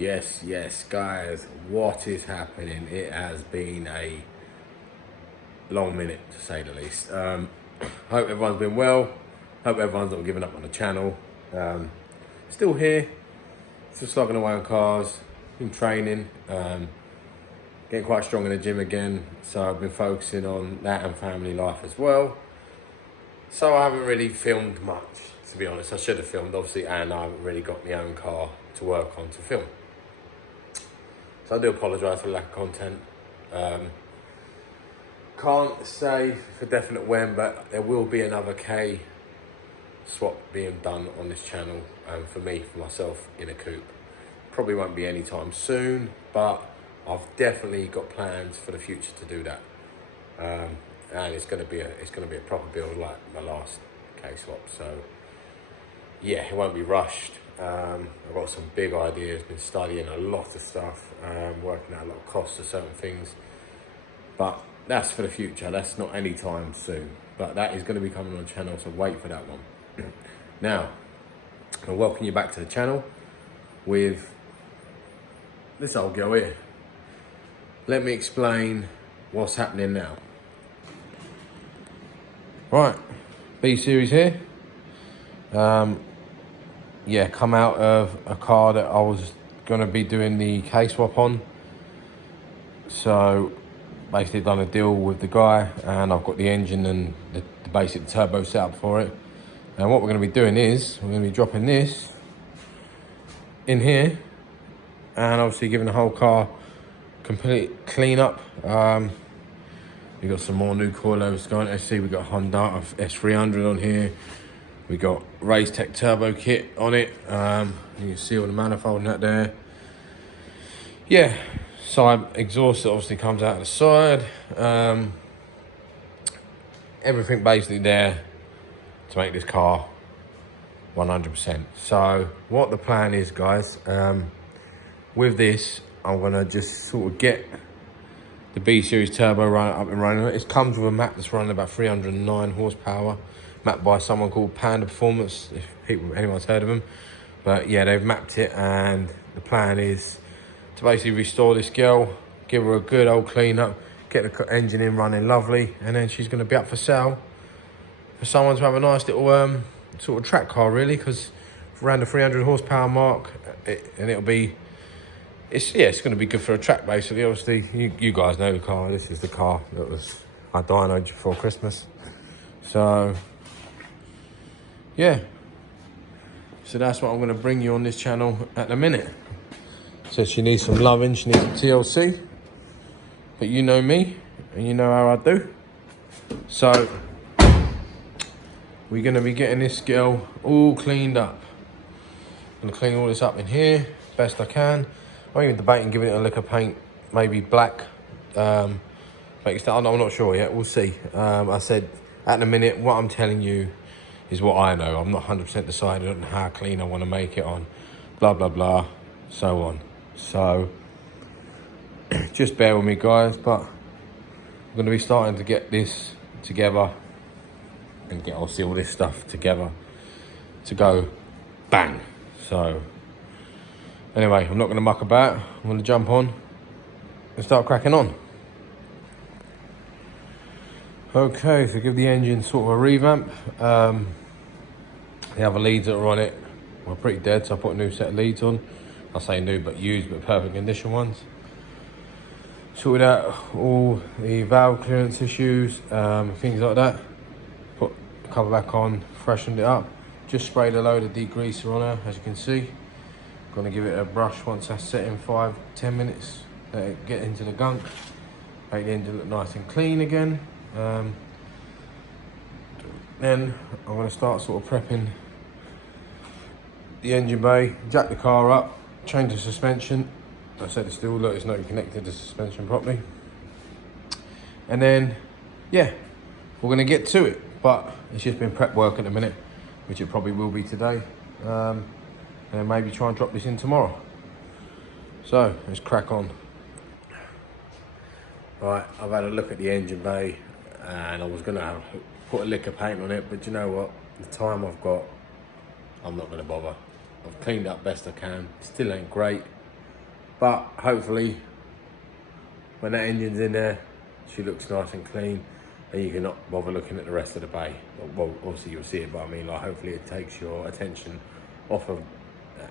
Yes, guys, what is happening? It has been a long minute, to say the least. Hope everyone's been well. Hope everyone's not giving up on the channel. Still here, still slogging away on cars, been training, getting quite strong in the gym again. So I've been focusing on that and family life as well. So I haven't really filmed much, to be honest. I should have filmed, obviously, and I haven't really got my own car to work on to film. So I do apologise for the lack of content. Can't say for definite when, but there will be another K swap being done on this channel for me, for myself, in a coupe. Probably won't be anytime soon, but I've definitely got plans for the future to do that. And it's gonna be a proper build like my last K swap. So yeah, it won't be rushed. I've got some big ideas, been studying a lot of stuff, working out a lot of costs of certain things, but that's for the future. That's not anytime soon, but that is going to be coming on the channel, so wait for that one. Now, I'll welcome you back to the channel with this old girl here. Let me explain what's happening now. Right, B series here. Yeah, come out of a car that I was going to be doing the K swap on. So basically done a deal with the guy, and I've got the engine and the basic turbo setup for it. And what we're going to be doing is we're going to be dropping this in here, and obviously giving the whole car complete clean up. We've got some more new coilovers going. Let's see, we've got Honda S300 on here. We got Race Tech turbo kit on it. You can see all the manifold and that there. Yeah, side exhaust that obviously comes out of the side. Everything basically there to make this car 100%. So what the plan is, guys, with this, I'm gonna just sort of get the B series turbo up and running. It comes with a map that's running about 309 horsepower. Mapped by someone called Panda Performance, if anyone's heard of them. But yeah, they've mapped it, and the plan is to basically restore this girl, give her a good old clean up, get the engine in running lovely, and then she's going to be up for sale for someone to have a nice little sort of track car, really, because around the 300 horsepower mark, and it'll be, it's going to be good for a track, basically. Obviously, you guys know the car. This is the car that was I dynoed before Christmas. So yeah, so that's what I'm going to bring you on this channel at the minute. So she needs some loving, she needs some TLC, but you know me and you know how I do. So we're going to be getting this girl all cleaned up. I'm going to clean all this up in here best I can. I'm even debating giving it a lick of paint, maybe black. I'm not sure yet, we'll see. I said at the minute, what I'm telling you is what I know. I'm not 100% decided on how clean I want to make it on, blah, blah, blah, so on. So just bear with me, guys, but I'm going to be starting to get this together and get obviously all this stuff together to go bang. So anyway, I'm not going to muck about. I'm going to jump on and start cracking on. Okay, so give the engine sort of a revamp. The other leads that are on it were pretty dead, so I put a new set of leads on. I say new, but used, but perfect condition ones. Sorted out all the valve clearance issues, things like that. Put the cover back on, freshened it up. Just sprayed a load of degreaser on her, as you can see. Gonna give it a brush once that's set in 5-10 minutes. Let it get into the gunk. Make the engine look nice and clean again. Then I'm going to start sort of prepping the engine bay, jack the car up, change the suspension. I said it's still, look, it's not connected to the suspension properly. And then, yeah, we're going to get to it. But it's just been prep work at the minute, which it probably will be today. And maybe try and drop this in tomorrow. So, let's crack on. Right, I've had a look at the engine bay, and I was going to put a lick of paint on it, but you know what? The time I've got, I'm not going to bother. I've cleaned up best I can. Still ain't great, But hopefully when that engine's in there, she looks nice and clean, and you can not bother looking at the rest of the bay. Well, obviously you'll see it, but I mean, like, hopefully it takes your attention off of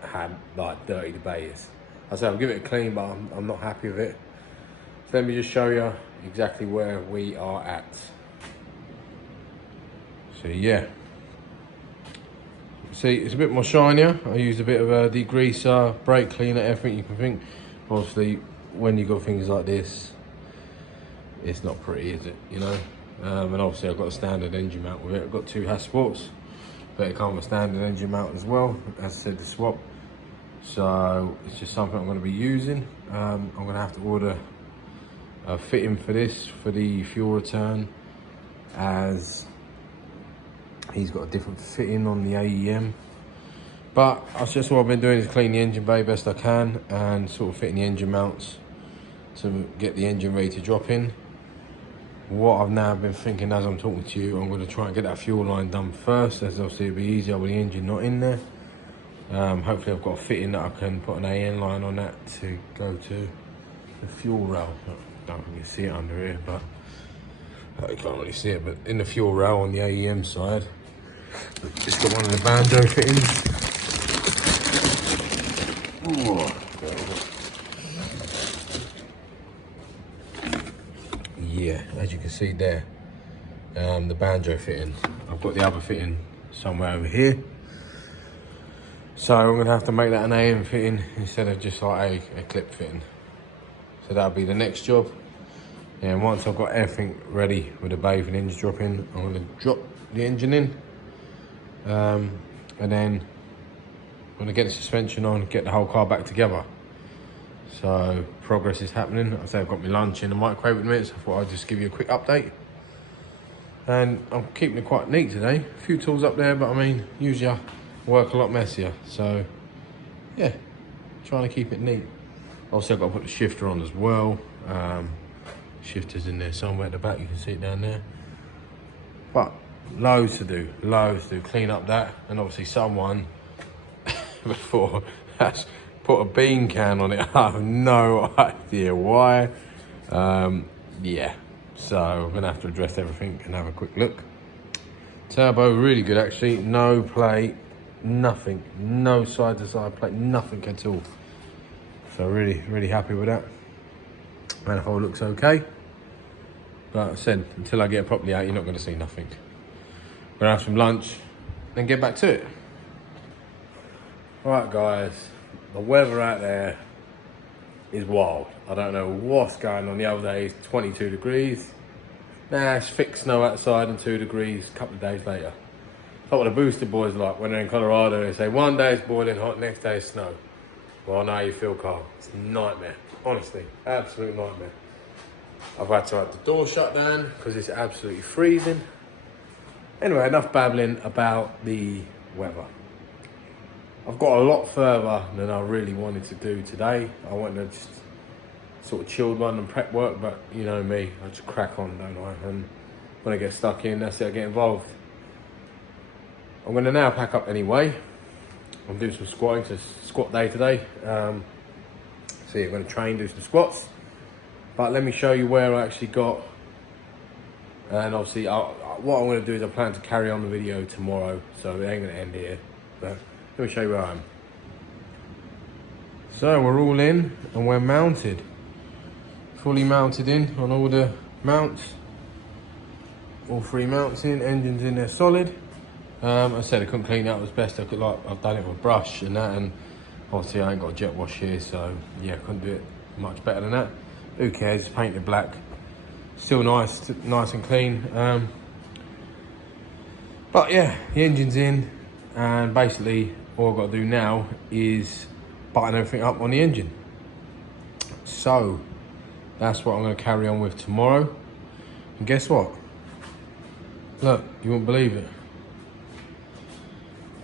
how like dirty the bay is. I say I'll give it a clean, but I'm not happy with it. So let me just show you exactly where we are at. So yeah, see, it's a bit more shinier. I used a bit of a degreaser, brake cleaner, everything you can think. Obviously, when you got things like this, it's not pretty, is it? You know. And obviously, I've got a standard engine mount with it. I've got two Haas Sports, but it comes with a standard engine mount as well. As I said, the swap. So it's just something I'm going to be using. I'm going to have to order a fitting for this for the fuel return, as he's got a different fitting on the AEM. But that's just what I've been doing, is clean the engine bay best I can and sort of fitting the engine mounts to get the engine ready to drop in. What I've now been thinking as I'm talking to you, I'm going to try and get that fuel line done first, as obviously it'll be easier with the engine not in there. Hopefully I've got a fitting that I can put an AN line on that to go to the fuel rail. I don't think you see it under here, but you can't really see it, but in the fuel rail on the AEM side, it's got one of the banjo fittings. Ooh. Yeah, as you can see there, the banjo fitting. I've got the other fitting somewhere over here. So I'm gonna have to make that an AM fitting instead of just like a clip fitting. So that'll be the next job. And once I've got everything ready with the bay for the engine drop in, I'm gonna drop the engine in. And then I'm gonna get the suspension on, get the whole car back together. So progress is happening. I say I've got my lunch in the microwave in a minute, so I thought I'd just give you a quick update. And I'm keeping it quite neat today. A few tools up there, but I mean, usually I work a lot messier. So yeah, trying to keep it neat. Also, I've got to put the shifter on as well. Shifter's in there somewhere at the back, you can see it down there. But loads to do, clean up that. And obviously someone before has put a bean can on it. I have no idea why. Yeah, so I'm gonna have to address everything and have a quick look. Turbo really good actually, no plate, nothing, no side to side plate, nothing at all. So really happy with that. Manifold looks okay, but I said, until I get it properly out, you're not gonna see nothing. We're gonna have some lunch, then get back to it. All right guys, the weather out there is wild. I don't know what's going on. The other day is 22 degrees. Nah, it's thick snow outside and 2 degrees a couple of days later. That's what the boosted boys are like when they're in Colorado. They say one day it's boiling hot, next day it's snow. Well, I know how you feel, Carl. It's a nightmare, honestly, absolute nightmare. I've had to have the door shut down because it's absolutely freezing. Anyway, enough babbling about the weather. I've got a lot further than I really wanted to do today. I wanted to just sort of chilled one and prep work, but you know me, I just crack on, don't I? And when I get stuck in, that's it, I get involved. I'm gonna now pack up anyway. I'm doing some squatting, so it's squat day today. So yeah, I'm gonna train, do some squats. But let me show you where I actually got. And obviously, what I'm gonna do is I plan to carry on the video tomorrow, so it ain't gonna end here. But let me show you where I am. So we're all in and we're mounted. Fully mounted in on all the mounts. All three mounts in, engines in there solid. I said I couldn't clean it up as best I could, like I've done it with a brush and that, and obviously I ain't got a jet wash here, so yeah, couldn't do it much better than that. Who cares, it's painted black. Still nice and clean. But yeah, the engine's in, and basically all I've got to do now is button everything up on the engine. So that's what I'm going to carry on with tomorrow. And guess what? Look, you won't believe it.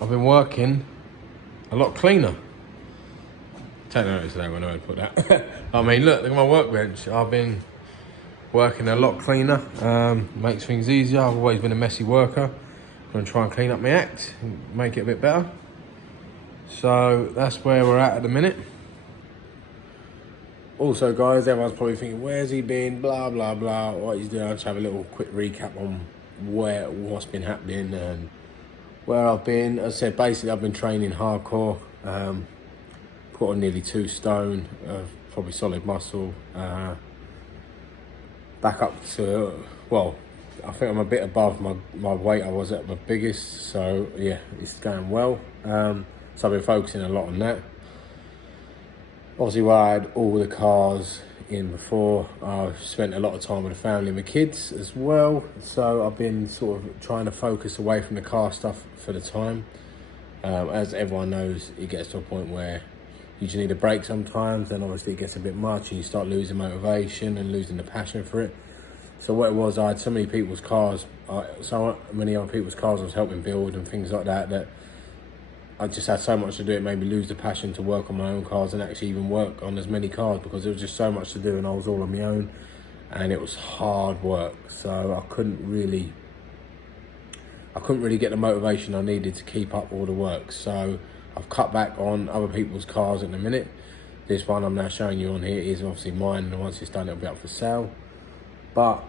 I've been working a lot cleaner. Take notice of that when I put that. I mean, look at my workbench. I've been working a lot cleaner. Makes things easier. I've always been a messy worker. I'm going to try and clean up my act and make it a bit better. So that's where we're at the minute. Also, guys, everyone's probably thinking, where's he been? Blah, blah, blah. What he's doing. I'll just have a little quick recap on what's been happening and where I've been. As I said, basically, I've been training hardcore. Put on nearly 2 stone, probably solid muscle. Back up to, well, I think I'm a bit above my weight I was at my biggest. So, yeah, it's going well. So I've been focusing a lot on that. Obviously, while I had all the cars in before, I've spent a lot of time with the family and my kids as well. So I've been sort of trying to focus away from the car stuff for the time. As everyone knows, it gets to a point where you just need a break sometimes, and obviously it gets a bit much and you start losing motivation and losing the passion for it. So what it was, I had so many people's cars, so many other people's cars I was helping build and things like that, that I just had so much to do. It made me lose the passion to work on my own cars and actually even work on as many cars, because there was just so much to do and I was all on my own and it was hard work. So I couldn't really get the motivation I needed to keep up all the work. So I've cut back on other people's cars in a minute. This one I'm now showing you on here is obviously mine, and once it's done it'll be up for sale. But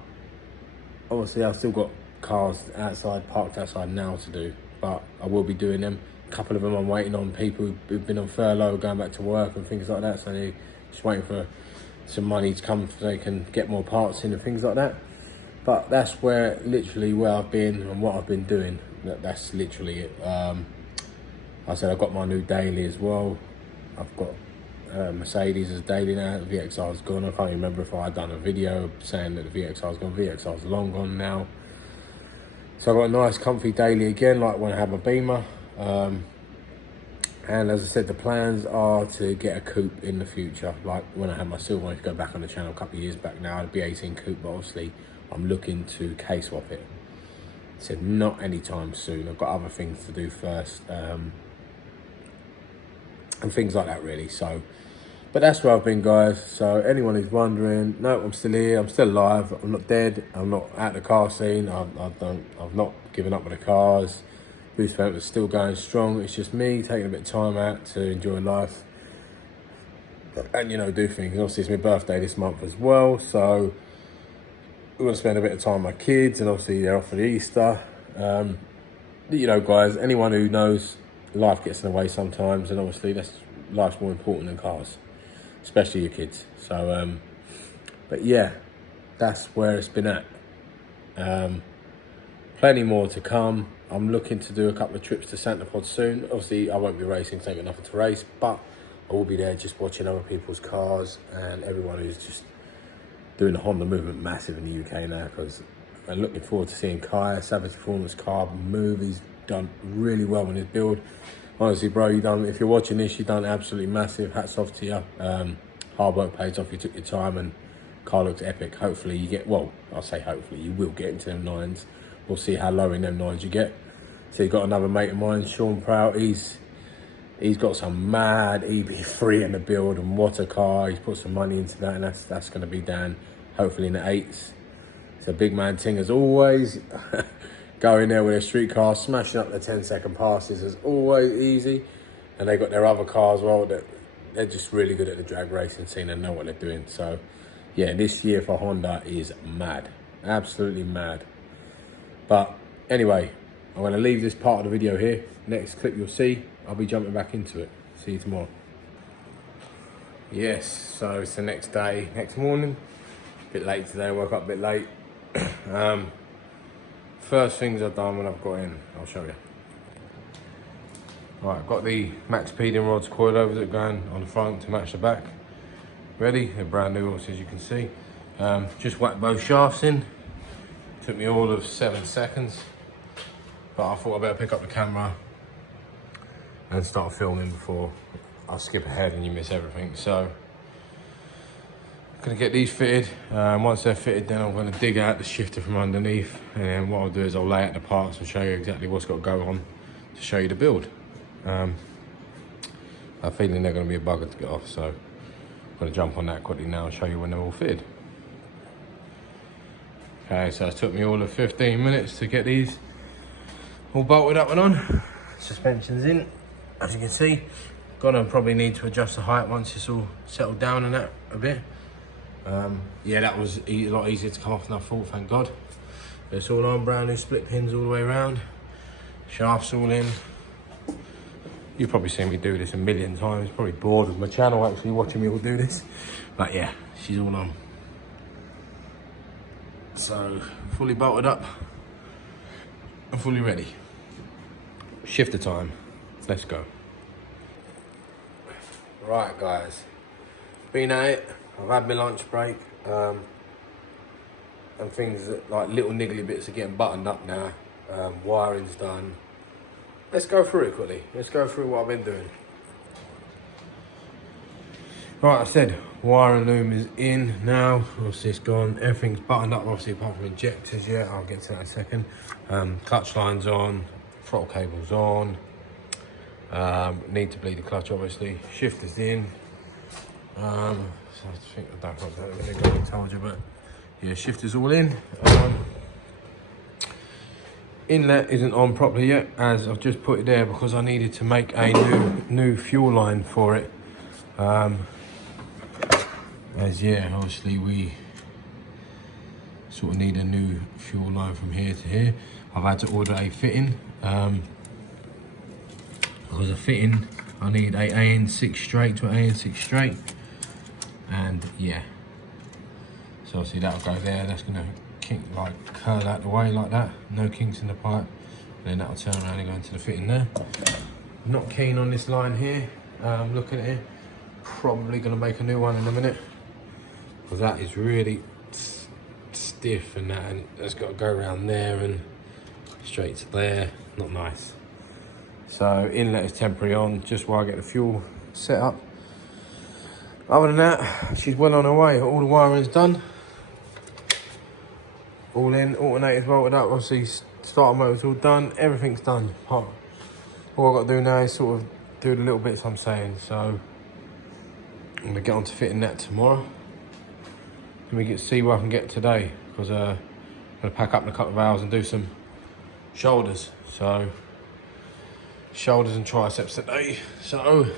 obviously I've still got cars outside, parked outside now to do, but I will be doing them. A couple of them I'm waiting on people who've been on furlough, going back to work and things like that, so they're just waiting for some money to come so they can get more parts in and things like that. But that's where I've been and what I've been doing. That's literally it. I said I've got my new daily as well. I've got Mercedes as daily now. The VXR's gone. I can't remember if I had done a video saying that the VXR's gone. VXR's long gone now. So I've got a nice comfy daily again, like when I had my Beamer. And as I said, the plans are to get a coupe in the future. Like when I had my Silver, if you go back on the channel a couple of years back now, I'd be 18 coupe, but obviously I'm looking to K-swap it. Said not anytime soon. I've got other things to do first. And things like that really. So, but that's where I've been, guys. So anyone who's wondering, no, I'm still here, I'm still alive, I'm not dead, I'm not at the car scene, I've not given up with the cars. Boost Vamp is still going strong. It's just me taking a bit of time out to enjoy life and, you know, do things. And obviously it's my birthday this month as well, so we're going to spend a bit of time with my kids, and obviously they're off for the Easter. You know, guys, anyone who knows, life gets in the way sometimes, and obviously life's more important than cars, especially your kids. So, but yeah, that's where it's been at. Plenty more to come. I'm looking to do a couple of trips to Santa Pod soon. Obviously, I won't be racing, so I've got nothing to race, but I will be there just watching other people's cars and everyone who's just doing the Honda movement massive in the UK now, because I'm looking forward to seeing Kai, Savage Performance car move. He's done really well in his build. Honestly, bro, if you're watching this, you've done absolutely massive. Hats off to you. Hard work pays off. You took your time and car looks epic. Hopefully you get, well, I'll say hopefully, you will get into them 9s. We'll see how low in them 9s you get. So you've got another mate of mine, Sean Prout. He's got some mad EB3 in the build, and what a car. He's put some money into that, and that's going to be down hopefully in the 8s. It's a big man thing as always. Going there with a street car, smashing up the 10-second passes is always easy. And they got their other cars as well. They're just really good at the drag racing scene and know what they're doing. So yeah, this year for Honda is mad, absolutely mad. But anyway, I'm going to leave this part of the video here. Next clip you'll see, I'll be jumping back into it. See you tomorrow. Yes, so it's the next day, next morning. A bit late today, woke up a bit late. First things I've done when I've got in, I'll show you. Right, I've got the Max Peding rods, coilovers that are going on the front to match the back. Ready, they're brand new, as you can see. Just whacked both shafts in. Took me all of 7 seconds. But I thought I'd better pick up the camera and start filming before I skip ahead and you miss everything. So, I'm gonna get these fitted. Once they're fitted, then I'm gonna dig out the shifter from underneath, and then what I'll do is I'll lay out the parts and show you exactly what's got to go on to show you the build. I have a feeling they're gonna be a bugger to get off, so I'm gonna jump on that quickly now and show you when they're all fitted. Okay, so it took me all of 15 minutes to get these all bolted up and on. Suspension's in, as you can see. Got Gonna probably need to adjust the height once it's all settled down and that a bit. Yeah, that was a lot easier to come off than I thought, thank God. But it's all on, brand new split pins all the way around. Shafts all in. You've probably seen me do this a million times. Probably bored of my channel actually watching me all do this. But yeah, she's all on. So, fully bolted up and fully ready. Shifter time. Let's go. Right guys, been at it. I've had my lunch break. And things that, like little niggly bits are getting buttoned up now. Wiring's done. Let's go through it quickly. Let's go through what I've been doing. Right, I said wire and loom is in now. Obviously it's gone. Everything's buttoned up, obviously apart from injectors. Yeah, I'll get to that in a second. Clutch line's on. Throttle cable's on. Need to bleed the clutch, obviously. Shifter's in. So I think I don't know what I'm going to told you, but yeah, shifter's all in. Inlet isn't on properly yet, as I've just put it there because I needed to make a new fuel line for it. As yeah, obviously we sort of need a new fuel line from here to here. I've had to order a fitting. Because a fitting, I need a AN6 straight to an AN6 straight. And yeah, so obviously that'll go there. That's gonna kink, like curl out the way like that. No kinks in the pipe. And then that'll turn around and go into the fitting there. Not keen on this line here. Looking at it, probably gonna make a new one in a minute. Because that is really stiff and that, and that's got to go around there and straight to there. Not nice. So inlet is temporary on, just while I get the fuel set up. Other than that, she's well on her way. All the wiring's done. All in, alternators bolted up, obviously starter motor's all done, everything's done. All I've got to do now is sort of do the little bits I'm saying. So I'm gonna get on to fitting that tomorrow. Let me see what I can get today, because I'm gonna pack up in a couple of hours and do some shoulders. So shoulders and triceps today. So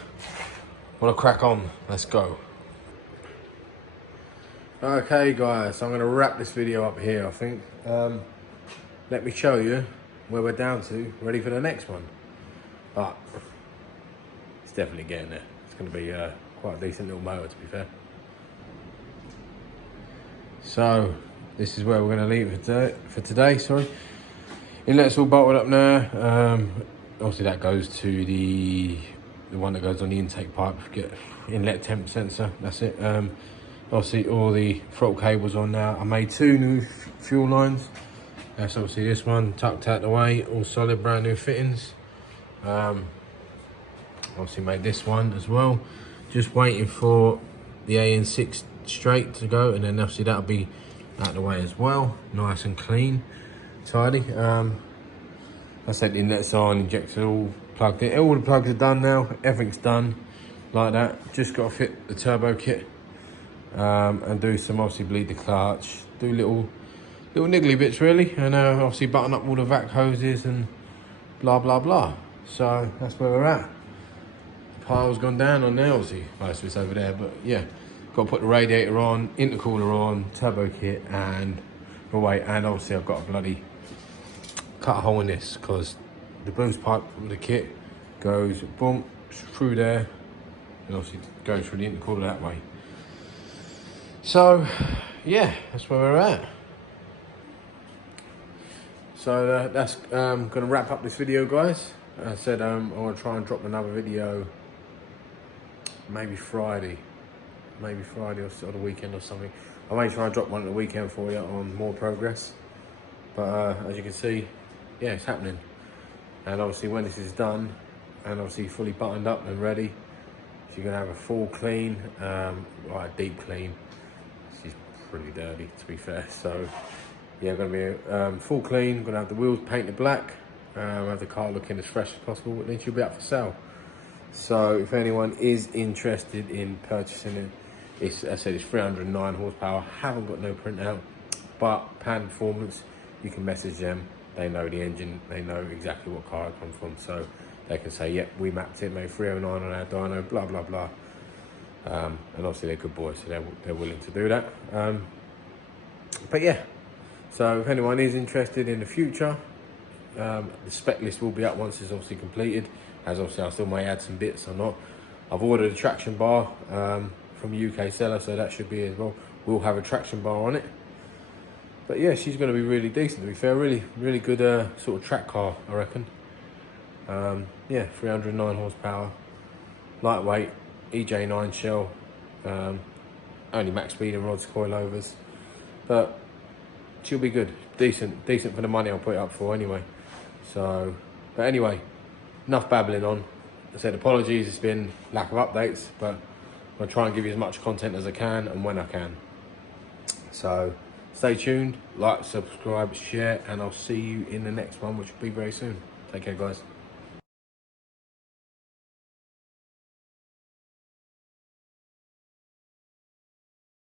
wanna crack on, let's go. Okay guys, so I'm gonna wrap this video up here, I think. Let me show you where we're down to, ready for the next one. But it's definitely getting there. It's gonna be quite a decent little motor, to be fair. So this is where we're going to leave it for today. Sorry, inlet's all bolted up now. Obviously that goes to the one that goes on the intake pipe. Get inlet temp sensor. That's it. Obviously all the throttle cables on now. I made 2 new fuel lines. That's obviously this one tucked out the way. All solid, brand new fittings. Obviously made this one as well. Just waiting for the AN6 straight to go, and then obviously that'll be out of the way as well, nice and clean, tidy. I said the inlet's on, injector all plugged in, all the plugs are done now, everything's done like that. Just got to fit the turbo kit and do some, obviously bleed the clutch, do little niggly bits really, and obviously button up all the vac hoses and blah blah blah. So that's where we're at. The pile's gone down on there, obviously most of it's over there, but yeah. Got to put the radiator on, intercooler on, turbo kit, and away. And obviously I've got to bloody cut a hole in this, because the boost pipe from the kit goes boom through there, and obviously goes through the intercooler that way. So yeah, that's where we're at. So that's gonna wrap up this video, guys. I said I want to try and drop another video maybe Friday or the weekend or something. I may try and drop one at the weekend for you on more progress. But as you can see, yeah, it's happening. And obviously when this is done and obviously fully buttoned up and ready, she's gonna have a full clean, like a deep clean. She's pretty dirty, to be fair. So yeah, gonna be a full clean. Gonna have the wheels painted black, have the car looking as fresh as possible, and then she'll be up for sale. So if anyone is interested in purchasing it, it's, as I said, it's 309 horsepower. Haven't got no printout, but Pan Performance, you can message them. They know the engine. They know exactly what car it comes from. So they can say, yep, we mapped it, made 309 on our dyno, blah, blah, blah. And obviously they're good boys, so they're willing to do that. But yeah, so if anyone is interested in the future, the spec list will be up once it's obviously completed, as obviously I still may add some bits or not. I've ordered a traction bar from a UK seller, so that should be as well. We'll have a traction bar on it. But yeah, she's going to be really decent, to be fair. Really good sort of track car, I reckon. Yeah, 309 horsepower, lightweight, EJ9 shell, only max speed and rods, coilovers. But she'll be good, decent for the money I'll put it up for anyway. So, but anyway, enough babbling on. I said apologies, it's been lack of updates, but I'll try and give you as much content as I can and when I can. So stay tuned, like, subscribe, share, and I'll see you in the next one, which will be very soon. Take care, guys.